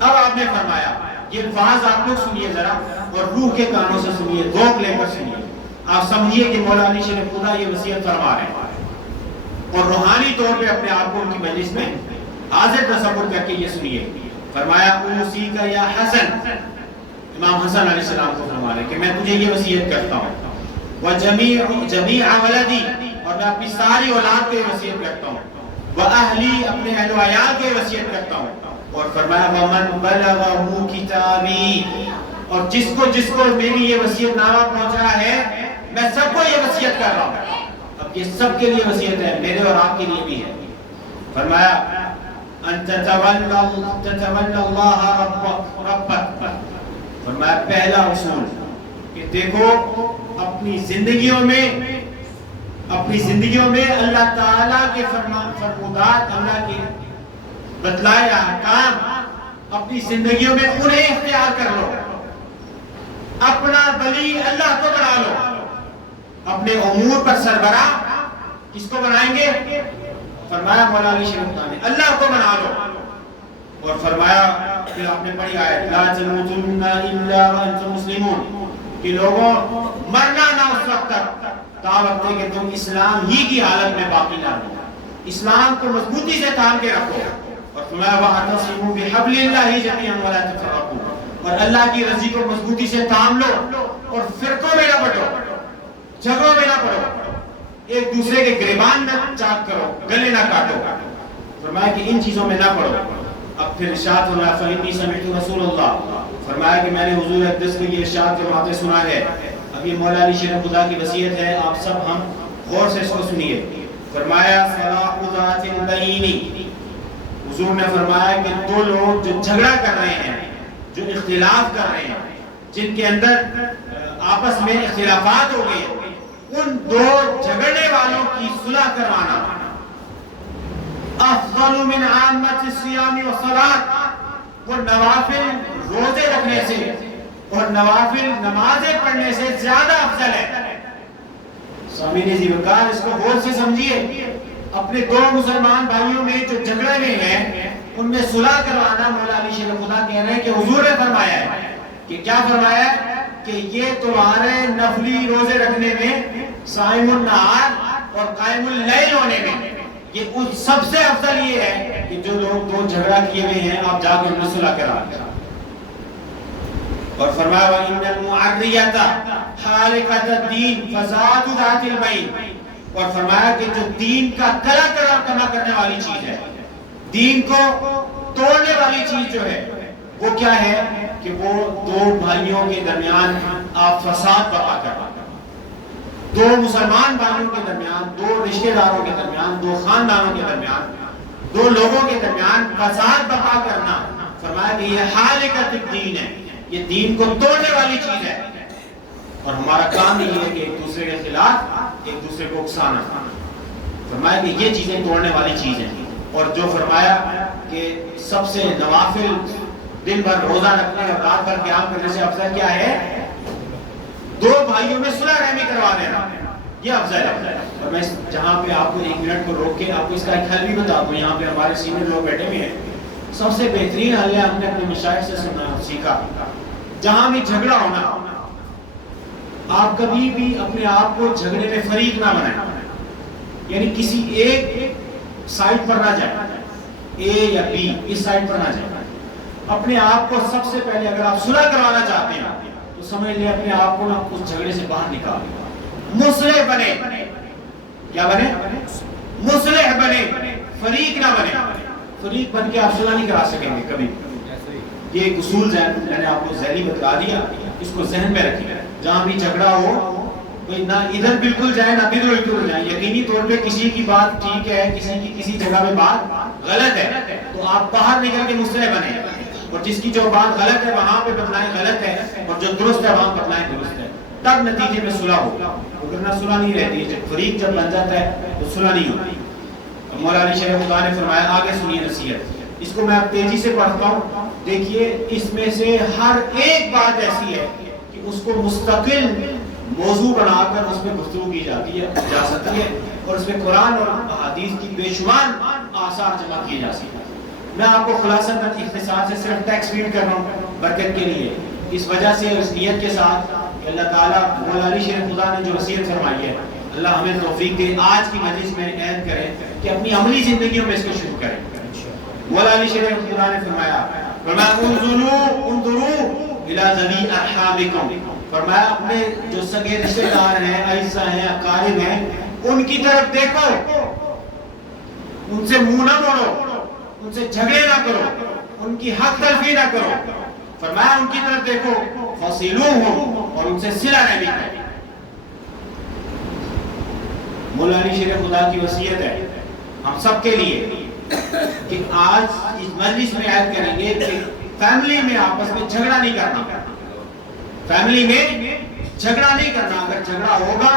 اب آپ نے فرمایا یہ الفاظ آپ لوگ سنیے ذرا، اور روح کے کانوں سے سنیے، ذوق لے کر سنیے، آپ سمجھیے کہ مولا علی شیر خدا یہ وصیت فرما رہے ہیں، اور روحانی طور پہ اپنے آپ کو ان کی مجلس میں حاضر تصور کر کے یہ سنیے۔ فرمایا اوصیک یا حسن، امام حسن علیہ السلام کو فرما رہے ہیں کہ میں تجھے یہ وصیت کرتا ہوں، وجمیع ولدی، اور میں اپنی ساری اولاد کو یہ وصیت کرتا ہوں، واہلی، اپنے اہل و عیال کو یہ وصیت کرتا ہوں، اور فرمایا ومن بلغہ کتابی، اور جس کو میری یہ وصیت نامہ پہنچا ہے میں سب کو یہ وصیت کر رہا ہوں۔ اب یہ سب کے لیے وصیت ہے، میرے اور آپ کے لیے بھی ہے۔ فرمایا ان تتولی اللہ ربک، فرمایا پہلا اصول کہ دیکھو اپنی زندگیوں میں اللہ تعالیٰ کے فرمودات، اللہ کے بتلائے احکام اپنی زندگیوں میں انہیں اختیار کر لو، اپنا ولی اللہ کو بنا لو، اپنے امور پر سربراہ کس کو بنائیں گے؟ فرمایا مولا علی شیر خدا نے اللہ کو بنا لو، اور فرمایا پھر آپ نے پڑھی آیت لا تموتن الا وانتم مسلمون، کہ لوگوں مرنا نہ اس وقت تک تا وقت ہے کہ تم اسلام ہی کی حالت میں باقی نہ رہو، اسلام کو مضبوطی سے تھام کے رکھو۔ اور فرمایا وَاعْتَصِمُوا بِحَبْلِ اللَّهِ جَمِيعًا وَلَا تَفَرَّقُوا، اور اللہ کی رضی کو مضبوطی سے تھام لو اور فرقوں میں نہ بٹو، جھگڑوں میں نہ پڑو، ایک دوسرے کے گریبان نہ چاک کرو، گلے نہ کاٹو۔ فرمایا کہ ان چیزوں میں نہ پڑو۔ اب پھر ارشاد فرمایا فَإِنِّي سَمِعْتُ رَسُولَ اللَّهِ، فرمایا کہ میں نے حضور اقدس کو یہ ارشاد فرماتے سنا ہے۔ اب یہ مولا علی شیر خدا کی وصیت ہے، آپ سب ہم غور سے اس کو سنیے۔ فرمایا صلاح ذات البین، حضور نے فرمایا کہ دو لوگ جو جھگڑا کر رہے ہیں، جو اختلاف کر رہے ہیں، جن کے اندر آپس میں اختلافات ہو گئے، ان دو جھگڑنے والوں کی صلح کروانا افضل من عامت الصیام والصلاۃ، وہ نوافل روزے رکھنے سے اور نوافل نمازیں پڑھنے سے زیادہ افضل ہے۔ سامعین عزیز وقار، اس کو غور سے سمجھیے۔ اپنے دو مسلمان بھائیوں میں جو جھگڑے میں ہیں ان میں صلح کروانا، مولا علی شیر خدا کہہ رہے ہیں کہ حضور نے فرمایا ہے کہ کیا فرمایا ہے کہ یہ تمہارے نفلی روزے رکھنے میں، صائم النہار اور قائم اللیل ہونے میں، یہ سب سے افضل یہ ہے کہ جو لوگ دو جھگڑا کیے ہوئے ہیں آپ جا کے ان میں صلح کرا دیں۔ اور فرمایا وَإِنَّ الْمُعَرِّيَةَ حَالِقَةَ الدِّينِ فَزَادُ ذَاتِ الْبَيْنِ، اور فرمایا کہ جو دین کا کنا کرنے والی چیز ہے، دین کو توڑنے والی چیز جو ہے وہ کیا ہے کہ وہ دو بھائیوں کے درمیان آپ فساد برپا کرنا، دو مسلمان بھائیوں کے درمیان، دو رشتہ داروں کے درمیان، دو خاندانوں کے درمیان، دو لوگوں کے درمیان فساد برپا کرنا۔ فرمایا کہ یہ حالقۃ الدین ہے، یہ دین کو توڑنے والی چیز ہے، اور ہمارا کام یہ ہے کہ ایک دوسرے کے خلاف ایک دوسرے کو اکسانا۔ فرمایا کہ یہ چیزیں توڑنے والی چیز ہیں۔ اور جو فرمایا کہ سب سے نوافل دن بھر روزہ رکھنے اور رات بھر قیام کرنے سے افضل کیا ہے؟ دو بھائیوں میں صلح رحمی کروا دینا، یہ افضل ہے۔ اور میں جہاں پہ آپ کو ایک منٹ کو روک کے آپ کو اس کا ایک حل بھی بتا دوں، یہاں پہ ہمارے سینئر لوگ بیٹھے ہوئے ہیں، سب سے بہترین حل ہے، ہم نے اپنے مشائخ سے سنا سیکھا، جہاں بھی جھگڑا ہونا، آپ کبھی بھی اپنے آپ کو جھگڑے میں فریق نہ بنائیں، یعنی کسی ایک سائٹ پر نہ جائیں، اے یا بی اس سائٹ پر نہ جائیں۔ اپنے آپ کو سب سے پہلے اگر آپ صلح کروانا چاہتے ہیں تو سمجھ لیں اپنے آپ کو نا اس جھگڑے سے باہر نکال، مصلح بنے۔ کیا بنے؟ مصلح بنے، فریق نہ بنے۔ فریق بن کے آپ صلح نہیں کرا سکیں گے کبھی۔ یہ ایک اصول میں نے آپ کو ذہنی بتلا دیا، اس کو ذہن میں رکھیں۔ جہاں بھی جھگڑا ہو کوئی نہ ادھر بالکل جائے نہ ادھر جائے، یقینی طور پہ کسی کی بات ٹھیک ہے، کسی کی کسی جگہ میں بات غلط ہے تو آپ باہر نکل کے مصلح بنیں، اور جس کی جو بات غلط ہے وہاں پہ بتلائیں غلط ہے، اور جو درست ہے وہاں بتلائیں درست ہے، تب نتیجے میں صلح ہوگا۔ ورنہ صلح نہیں رہتی ہے، فریق جب بن جاتا ہے تو صلح نہیں ہوتی۔ مولا علی شیر خدا نے فرمایا، آگے سنیے نصیحت، اس کو میں اب تیزی سے پڑھتا ہوں، دیکھیے اس میں سے ہر ایک بات ایسی ہے کہ اس کو مستقل موضوع بنا کر اس میں گفتگو کی جا سکتی ہے، اور اس میں قرآن اور احادیث کی بے شمار آثار جمع کیے جا سکتے ہیں۔ میں آپ کو خلاصہ اختصار سے صرف ٹیکسٹ ریڈ کر رہا ہوں برکت کے لیے، اس وجہ سے اس نیت کے ساتھ کہ اللہ تعالیٰ مولا علی شیر خدا نے جو وصیت فرمائی ہے، اللہ ہمیں توفیق دے آج کی مجلس میں عہد کریں کہ اپنی عملی زندگیوں میں اس کو شروع کریں۔ مولا علی شیر خدا نے فرمایا انظروا الی ذوی ارحامکم، فرمایا اپنے جو سگے رشتے دار ہیں، اعزا ہیں، اقارب ہیں، ان کی طرف دیکھو، ان سے منہ نہ موڑو، ان سے جھگڑے نہ کرو، ان کی حق تلفی نہ کرو۔ فرمایا ان کی طرف دیکھو، فصلوہم، اور ان سے صلہ رحمی کرو۔ مولا علی شیر خدا کی وصیت ہے ہم سب کے لیے کہ آج اس مجلس میں عہد کریں گے کہ فیملی میں آپس میں جھگڑا نہیں کرنا، فیملی میں جھگڑا نہیں کرنا، اگر جھگڑا ہوگا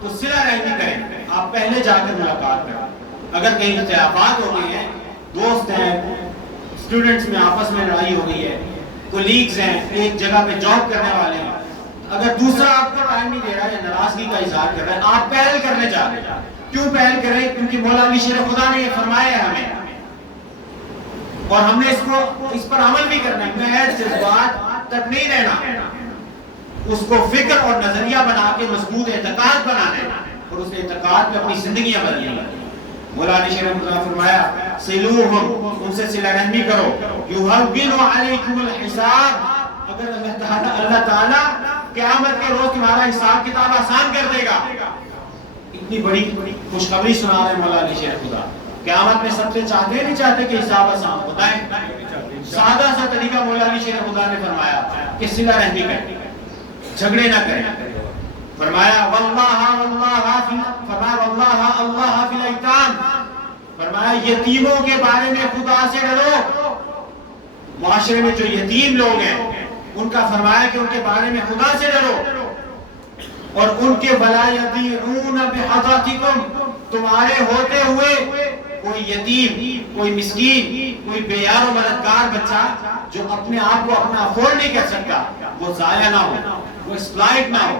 تو صلہ رحمی کریں، آپ پہلے جا کر ملاقات کریں۔ اگر کہیں اختلافات ہو گئے ہیں، دوست ہیں، اسٹوڈنٹس میں آپس میں لڑائی ہو گئی ہے، کولیگز ہیں، ایک جگہ پہ جاب کرنے والے ہیں، اگر دوسرا آپ کو ٹائم نہیں دے رہا ہے یا ناراضگی کا اظہار کر رہا ہے، آپ پہل کرنے جا رہے ہیں۔ کیوں پہل کریں؟ کیونکہ مولا علی شیر خدا نے یہ فرمایا ہے ہمیں، اور ہم نے اس پر عمل بھی کرنا ہے۔ محض جذبات تک نہیں رہنا، اس کو فکر اور نظریہ بنا کے مضبوط اعتقاد بنانا ہے، اور اس اعتقاد میں اپنی زندگیاں بدلنی ہیں۔ مولا علی شیر رحمۃ اللہ فرمایا صلوہم، ان سے صلہ رحمی کرو، یہون علیکم الحساب، اگر اللہ تعالیٰ قیامت کے روز تمہارا حساب کتاب آسان کر دے گا۔ اتنی بڑی خوشخبری سنا رہے مولا علی شیر خدا، قیامت میں سب سے چاہتے نہیں چاہتے کہ حساب آسان ہوتا ہے؟ سادہ سا طریقہ مولا علی شیر خدا نے فرمایا کہ صلہ رحمی کریں، جھگڑے نہ کریں۔ فرمایا واللہ اللہ فی الایتام، فرمایا یتیموں کے بارے میں خدا سے ڈرو۔ معاشرے میں جو یتیم لوگ ہیں ان کا فرمایا کہ ان کے بارے میں خدا سے ڈرو، اور ان کے ولا یضیعون بحضرتکم، تمہارے ہوتے ہوئے کوئی یتیم، کوئی مسکین، کوئی بے یار و مددگار بچہ جو اپنے آپ کو اپنا افورڈ نہیں کر سکتا، وہ ضائع نہ ہو، وہ اسپلائٹ نہ ہو،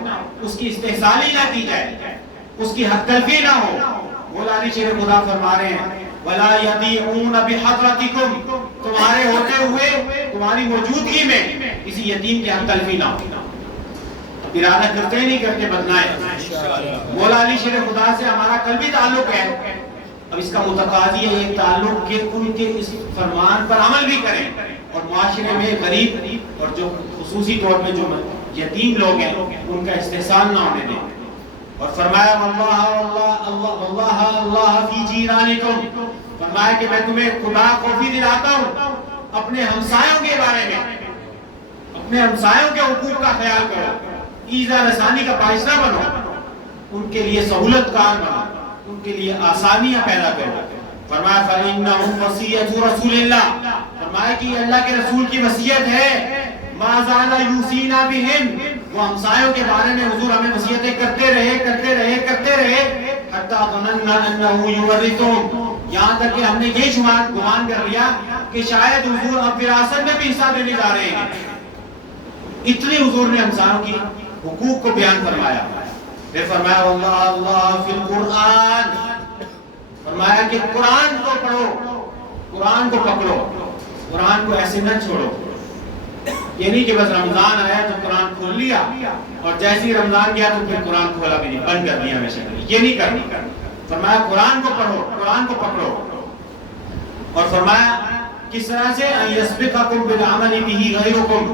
اس کی استحصالی نہ کی جائے، اس کی حق تلفی نہ ہو۔ مولا علی شیر خدا فرما رہے ہیں وَلَا يَضِيعُونَ بِحَضْرَتِكُمْ، تمہارے ہوتے ہوئے، تمہاری موجودگی میں کسی یتیم کی حق تلفی نہ ہو۔ ارادہ کرتے نہیں کرتے بدنائیں۔ مولا علی شیر خدا سے ہمارا قلبی تعلق ہے، اب اس کا متقاضی ہے ایک تعلق کہ ان کے اس فرمان پر عمل بھی کریں، اور معاشرے میں غریب اور جو خصوصی طور پہ جو یتیم لوگ ہیں ان کا استحسان نہ ہونے دیں۔ اور فرمایا واللہ اللہ فی جیرانکم، فرمایا کہ میں تمہیں خدا خوفی دلاتا ہوں اپنے ہمسایوں کے بارے میں، اپنے ہمسایوں کے حقوق کا خیال کرو، ایذا رسانی کا باعث نہ بنو، ان کے لیے سہولت کار بنو، ان کے لیے آسانیاں پیدا کرو۔ فرمایا فَإِنَّهُمْ وَصِيَّةُ رَسُولِ اللَّهِ، فرمایا کہ یہ اللہ کے رسول کی وصیت ہے، مَا زَالَ يُوصِينَا بِهِمْ، وہ ہمسایوں کے بارے میں حضور ہمیں وصیتیں کرتے رہے حَتَّى ظَنَنَّا أَنَّهُ يُوَرِّثُهُمْ، یہاں تک کہ ہم نے یہ گمان کر لیا کہ شاید حضور اب وراثت میں بھی حصہ دینے جا رہے ہیں۔ اتنی حضور نے ہمسایوں کی حقوق کو بیان فرمایا۔ پھر فرمایا واللہ اللہ فی القرآن، فرمایا کہ قرآن کو پڑھو، قرآن کو پکڑو، قرآن کو ایسے نہ چھوڑو۔ یہ نہیں کہ بس رمضان آیا تو قرآن کھول لیا اور جیسے ہی رمضان گیا تو پھر قرآن کھولا بھی نہیں، بند کر دیا ہمیشہ، یہ نہیں کرنا۔ فرمایا قرآن کو پڑھو، قرآن کو پکڑو، اور فرمایا کس طرح سے یسبقکم بالعمل بہ غیرکم،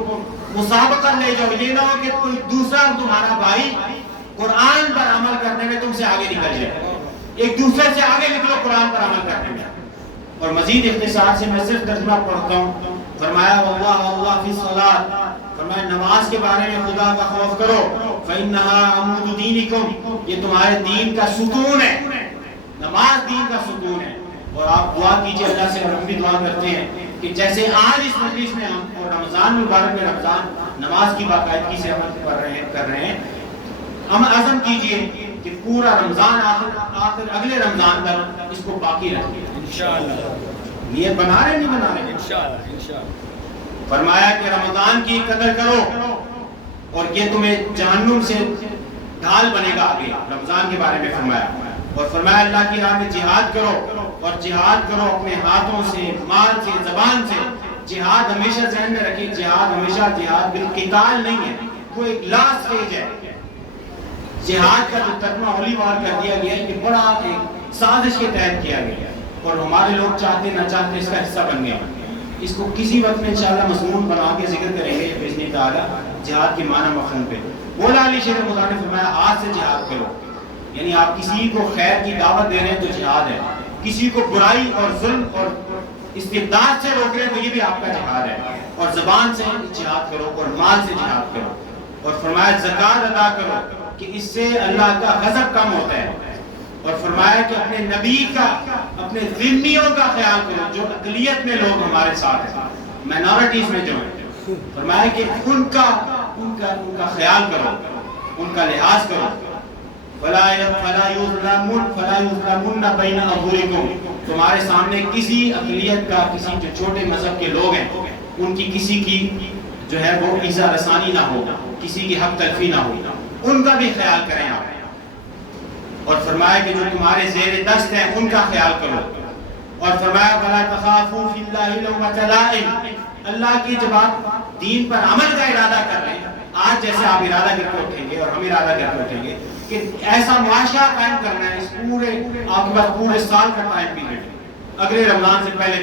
مسابقہ لے جاؤ، یہ نہ ہو کہ کوئی دوسرا تمہارا بھائی قرآن پر عمل کرنے میں تم سے آگے نکل جائے، ایک دوسرے سے آگے نکلو قرآن پر عمل کرنے میں۔ اور مزید اختصار سے میں صرف ترجمہ پڑھتا ہوں۔ فرمایا واللہ اللہ فی الصلاۃ، فرمایا نماز کے بارے میں خدا کا خوف کرو، فإنها عمود دینکم، یہ تمہارے دین کا ستون ہے، نماز دین کا ستون ہے۔ اور آپ دعا کیجئے اللہ سے، ہم بھی دعا کرتے ہیں کہ جیسے آج اس مجلس میں ہم اور رمضان مبارک میں رمضان نماز کی باقاعدگی سے عمل کر رہے ہیں، ہم عزم کیجئے کہ پورا رمضان آخر اگلے رمضان تک اس کو باقی رکھیں انشاءاللہ۔ نیت بنا رہے نہیں بنا رہے انشاءاللہ۔ فرمایا کہ رمضان کی قدر کرو اور یہ تمہیں جہنم سے ڈھال بنے گا آگے، رمضان کے بارے میں فرمایا۔ اور فرمایا اللہ کی راہ میں جہاد کرو، اور جہاد کرو اپنے ہاتھوں سے، مال سے، زبان سے۔ جہاد ہمیشہ ذہن میں رکھیں، جہاد ہمیشہ جہاد بالقتال نہیں ہے، وہ ایک لاسٹ سٹیج ہے۔ جہاد کا جو ترجمہ اولی بار کر دیا گیا ہے کہ بڑا ایک سازش کے تحت کیا گیا ہے، اور ہمارے لوگ چاہتے نہ چاہتے اس کا حصہ بن گیا۔ اس کو کسی وقت میں انشاءاللہ مضمون بنا کے ذکر کریں گے باذن تعالیٰ، جہاد کی معنی مفہوم پہ۔ مولا علی شیر خدا نے فرمایا آج سے جہاد کرو، یعنی آپ کسی کو خیر کی دعوت دے رہے ہیں تو جہاد ہے، کسی کو برائی اور ظلم اور استبداد سے روک رہے ہیں تو یہ بھی آپ کا جہاد ہے۔ اور زبان سے جہاد کرو اور مال سے جہاد کرو، اور فرمایا زکوٰۃ ادا کرو کہ اس سے اللہ کا غضب کم ہوتا ہے۔ اور فرمایا کہ اپنے نبی کا، اپنے ذمیوں کا خیال کرو، جو اقلیت میں لوگ ہمارے ساتھ ہیں، مائنورٹیز میں جو ہیں، فرمایا کہ ان کا خیال کرو، ان کا لحاظ کرو۔ فَلَا يُظْلَمُنَّ بَيْنَ أَظْهُرِكُمْ، تمہارے سامنے کسی اقلیت کا، کسی جو چھوٹے مذہب کے لوگ ہیں ان کی کسی کی جو ہے وہ ایذا رسانی نہ ہو، کسی کی حق تلفی نہ ہو، ان کا بھی خیال کریں آپ۔ اور فرمایا کہ جو تمہارے زیر دست ہیں ان کا خیال کرو۔ اور فرمایا فَلَا تَخَافُوا فِي اللَّهِ لَوْمَةَ لَائِمٍ، اللہ کی جب آپ دین پر عمل کا ارادہ کر لیں، آج جیسے آپ ارادہ کر کے اٹھیں گے اور ہم ارادہ کر کے اٹھیں گے کہ ایسا معاشرہ قائم کرنا ہے. اس پورے آپ کے پاس پورے سال کا ٹائم پیریڈ اگلے رمضان سے پہلے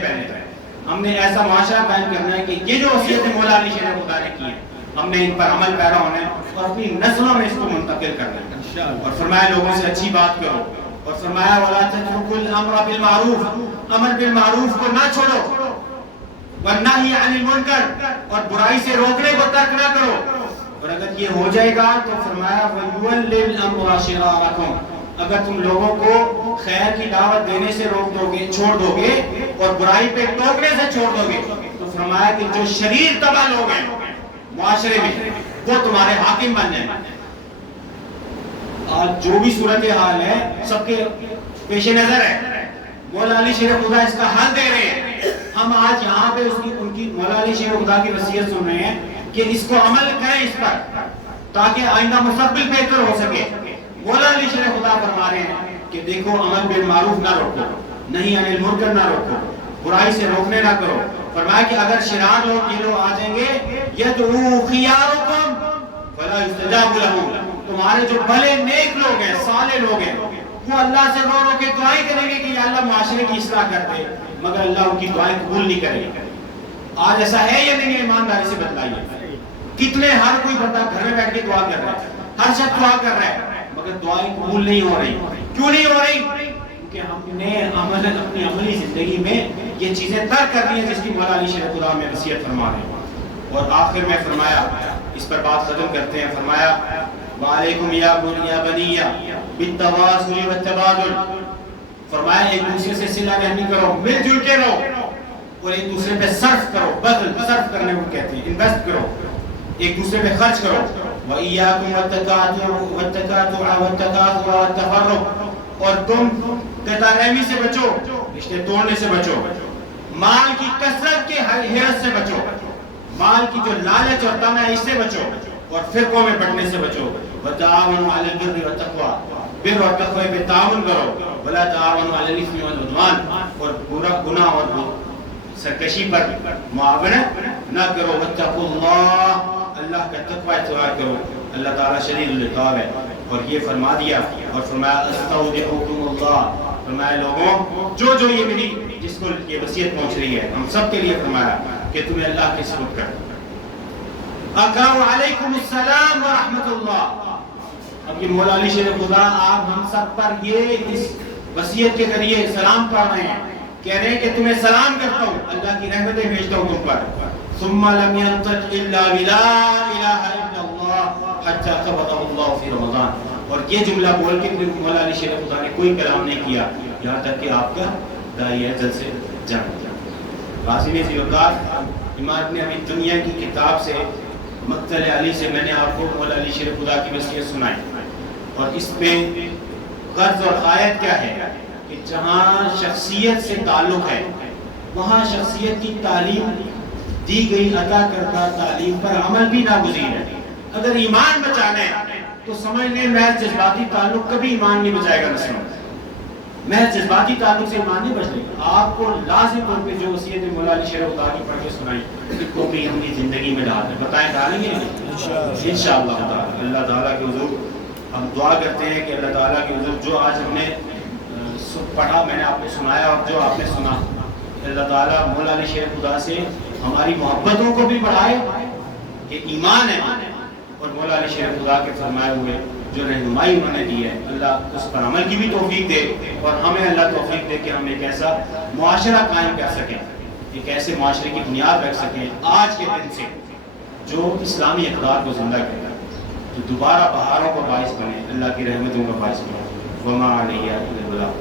ہم نے ایسا معاشرہ قائم کرنا ہے کہ یہ جو وصیتیں مولا علی شیر خدا نے کی ہیں ہم نے ان پر عمل پیرا ہونا ہے اور اپنی نسلوں میں اس کو منتقل کرنا ہے. اور فرمایا لوگوں سے اچھی بات کرو, اور فرمایا وَلَا تَتْرُكُوا الْأَمْرَ بِالْمَعْرُوفِ, امر بالمعروف کو نہ چھوڑو, وَالنَّهْيِ عَنِ الْمُنْكَرِ, اور برائی سے روکنے کو ترک نہ کرو. اور اگر یہ ہو جائے گا تو فرمایا وَيُوَلِّ الْأَمْرَ شِرَارَكُمْ, اگر تم لوگوں کو خیر کی دعوت دینے سے روک دو گے, چھوڑ دو گے, اور برائی پہ ٹوکنے سے چھوڑ دو گے, تو فرمایا کہ جو شریر طبع لوگ ہیں معاشرے میں وہ تمہارے حاکم بن جائیں. آج جو بھی صورتحال ہے سب کے پیش نظر ہے, مولا علی شیر خدا اس کا حل دے رہے ہیں. ہم آج یہاں پہ ان کی مولا علی شیر خدا کی وصیت سن رہے ہیں کہ اس کو عمل کریں اس پر تاکہ آئندہ مستقبل بہتر ہو سکے. مولا علی شیر خدا فرما رہے ہیں کہ دیکھو امر بالمعروف نہ روکو, نہیں عن المنکر نہ روکو, برائی سے روکنے نہ کرو. فرمایا کہ اگر شرار لوگ یہ لوگ آ جائیں گے یدعو خیارکم فلا یستجاب لهم, تمہارے جو بھلے نیک لوگ ہیں صالح لوگ ہیں وہ اللہ سے رو رو کے دعائیں کریں گے کہ یا اللہ معاشرے کی اصلاح کر دے, مگر اللہ ان کی دعائیں قبول نہیں کرے گا. آج ایسا ہے یا نہیں؟ ایمانداری سے بتلائیے. کتنے ہر کوئی بندہ گھر میں بیٹھ کے دعا کر رہا ہے, ہر شخص دعا کر رہا ہے, مگر دعائیں قبول نہیں ہو رہی. کیوں نہیں ہو رہی؟ کیونکہ ہم نے اپنی عملی زندگی میں یہ چیزیں ترک کر دی ہیں جس کی مولا علی شیر خدا میں وصیت فرما رہے ہیں. اور آخر میں فرمایا, اس پر بات ختم کرتے ہیں, فرمایا وعلیکم یا بنی بالتواصل والتبادل, فرمایا ایک دوسرے سے صلہ رحمی کرو, مل جل کے رہو, اور ایک دوسرے پہ صرف کرو. بدل صرف کرنے کو کہتے ہیں, انویسٹ کرو, ایک دوسرے پہ خرچ کرو. وَإِيَّاكُمْ وَالتَّكَاثُرَ وَالتَّفَرُّقَ, اور تم قطع رحمی سے بچو, رشتے توڑنے سے بچو, مال کی کثرت کے حرص سے بچو, مال کی جو لالچ اور طمع ہے اس سے بچو, اور فرقوں میں بٹنے سے بچو. وَتَعَاوَنُوا عَلَى الْبِرِّ وَالتَّقْوَىٰ, بر اور تقوی پہ تعاون کرو. وَلَا تَعَاوَنُوا عَلَى الْإِثْمِ وَالْعُدْوَانِ, اور گناہ اور سرکشی پر معاونت نہ کرو. وَاتَّقُوا اللَّهَ, اللہ کا تقوی اختیار کرو, اللہ تعالیٰ شدید العقاب ہے. اور یہ فرما دیا اور فرمایا استودعکم اللہ, فرمایا لوگوں جو یہ میری جس کو یہ وصیت پہنچ رہی ہے ہم سب کے لیے فرمایا کہ تمہیں اللہ کے سپرد کر. اقرأ علیکم السلام ورحمۃ اللہ. اب یہ مولا علی شیر خدا آپ ہم سب پر یہ اس وصیت کے ذریعے سلام پڑھ رہے ہیں, کہہ رہے ہیں کہ تمہیں سلام کرتا ہوں, اللہ کی رحمتیں بھیجتا ہوں تم پر. ثم لم ينطق الا بلا الہ الا اللہ حتی قبضہ اللہ فی رمضان, اور یہ جملہ بول کے مولا علی شیر خدا نے کوئی کلام نہیں کیا یہاں تک کہ آپ کا داعیہ جل سے جان گیا. قاسم ذوالقار امام ابن ابی دنیا کی کتاب سے مقتل علی سے میں نے آپ کو مولا علی شیر خدا کی وصیت سنائی, اور اس پہ غرض اور غایت کیا ہے کہ جہاں شخصیت سے تعلق ہے وہاں شخصیت کی تعلیم دی گئی عطا کردہ تعلیم پر عمل بھی ناگزیر ہے. اگر ایمان بچانا ہے تو سمجھ لیں محض جذباتی تعلق کبھی ایمان نہیں بچائے گا نسلوں. محض جذباتی تعلق سے ایمان نہیں بچے گا. آپ کو لازم طور پہ جو وصیت مولا علی شیر خدا کی پڑھ کے سنائی اس کو بھی اپنی زندگی میں ڈال دیں. بتائیں ڈالیں گے انشاءاللہ تعالی. اللہ تعالیٰ کے حضور ہم دعا کرتے ہیں کہ اللہ تعالیٰ کے حضور جو آج ہم نے پڑھا, میں نے آپ کو سنایا اور جو آپ نے سنا, اللہ تعالیٰ مولا علی شیر خدا سے ہماری محبتوں کو بھی بڑھائے, یہ ایمان ہے, اور مولا علی شیر خدا کے فرمائے ہوئے جو رہنمائی انہوں نے دی ہے اللہ اس پر عمل کی بھی توفیق دے, اور ہمیں اللہ توفیق دے کہ ہم ایک ایسا معاشرہ قائم کر سکیں, ایک ایسے معاشرے کی بنیاد رکھ سکیں آج کے دن سے جو اسلامی اقدار کو زندہ کرے, جو دوبارہ بہاروں کا باعث بنے, اللہ کی رحمتوں کا باعث بنے. وما علیہ الا البلاغ.